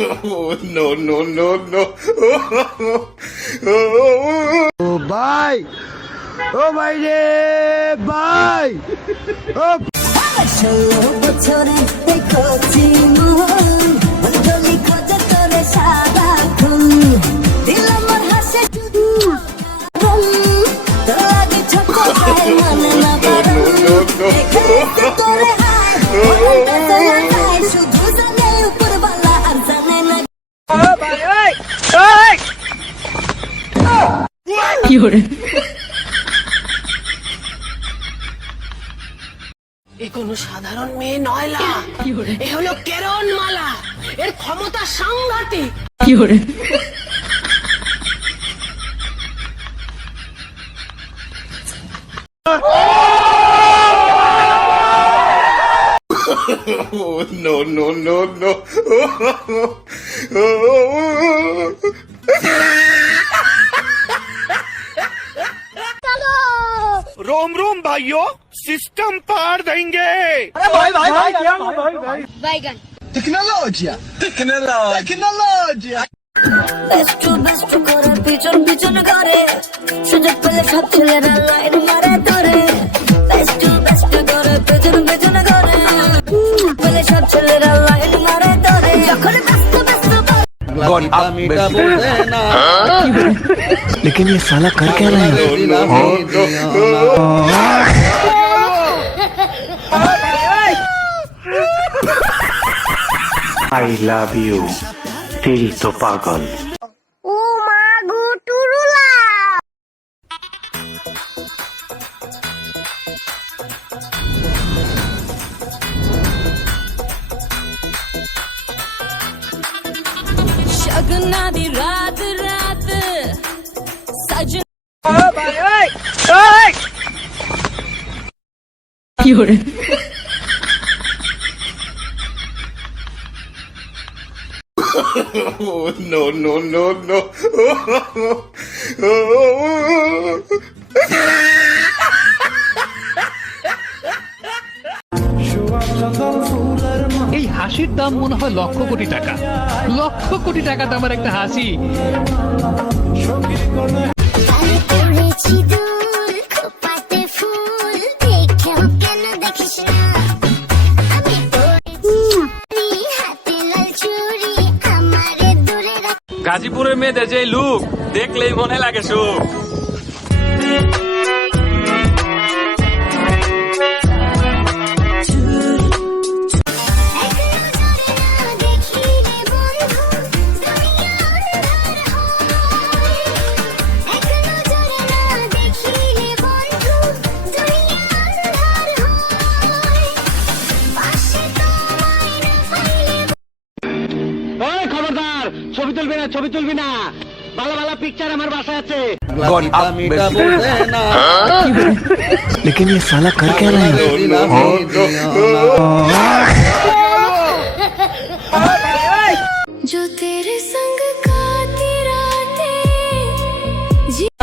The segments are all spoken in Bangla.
Oh, no, no, no, no. Oh, bye. Oh, my dear. Bye. Oh. 16 বছরে দেখছি মন বলি খোঁজ তোরে সারাক্ষণ দিলাম আমার হাসে তোর লাগে ছোট গায়ে মনে না তোরে হায় শুধু জানে উপরওয়ালা আর জানে না ভাই ওই ওই কি হরে এ কোনো সাধারণ মেয়ে নয়লা, এ হলো কেরণ মালা, এর ক্ষমতা সাংঘাতিক। কি হরে Oh, no, no, no, no. रोम रोम भाइयों, सिस्टम पार देंगे। अरे भाई भाई भाई भाई বাইগান टेक्नोलॉजिया टेक्नोलॉजिया বেস্ট করে পিছন পিছন করে সুযোগ পেলে সব ছেলেরা লাইন মারে ধরে বেস্ট করে পিছন পিছন করে পেলে সব ছেলেরা লাইন মারে ধরে যখন ব্যস্ত मीठा बोलते हैं ना लेकिन ये साला कर क्या रहा है? आई लव यू दिल तो पागल। ও মা গো টুরুলা शगना दी रात रात सजन भाई ओए ओए কি হরে Oh, no, no, no, no. এই হাসির দাম মনে হয় লক্ষ কোটি টাকা, লক্ষ কোটি টাকা দামের একটা হাসি। গাজীপুরের মেয়েদের যে লুক দেখলেই মনে লাগে সুখ। ছবি তুলবি না, ছবি তুলবি না, ভালো ভালো পিকচার আমার বাসায় আছে। मीठा बोलते हैं ना लेकिन ये साला कर क्या रहा है? जो तेरे संग खाती रातें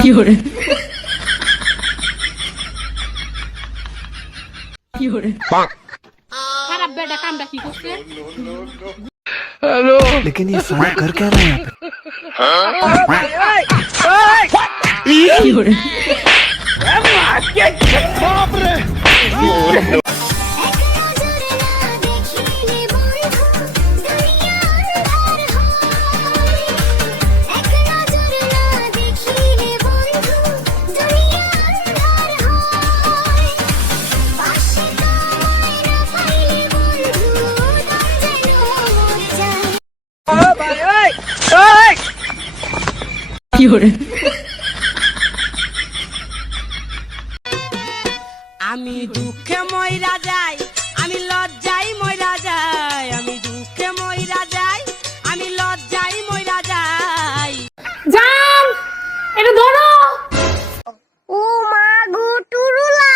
কি হরে কি হরে খারাপ বেটা কামটা কি করছে? लेकिन ये साला कर क्या रहा है? কি হরে কি হরে আমি দুঃখে ময়রা যাই, আমি লজ্জাই ময়রা যাই, আমি দুঃখে ময়রা যাই, আমি লজ্জাই ময়রা যাই। জান এটা ধরো। ও মা গো টুরুলা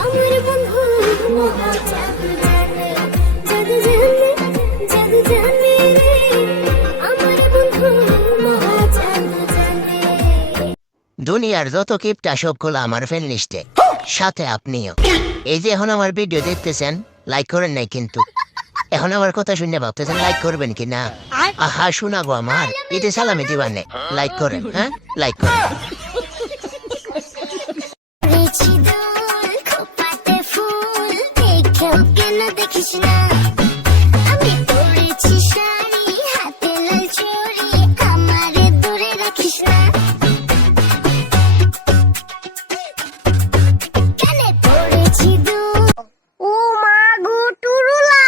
আমার বন্ধু জাদু জানে জাদু জানে জাদু জানে রে আমার বন্ধু জাদু জানে দুনিয়ার যত কিপটা সবগুলো আমার ফ্রেন্ড লিস্টে, সাথে আপনিও। এই যে এখন আমার ভিডিও দেখতেছেন, লাইক করেন নাই কিন্তু। এখন আমার কথা শুনে ভাবতেছেন লাইক করবেন কি না? আহা শোনা গো আমার, এতে সালামি দিবানে, লাইক করেন, হ্যাঁ লাইক করেন। রেছি দোল খোপাতে ফুল দেখেও কেন দেখিস না আমি পরেছি শাড়ি হাতে লাল চুড়ি আমারে দূরে রাখিস না কানে পরেছি দোল ও মা গো টুরুলা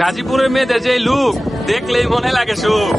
গাজীপুরের মেয়েদের যে লুক দেখলেই মনে লাগে সুখ।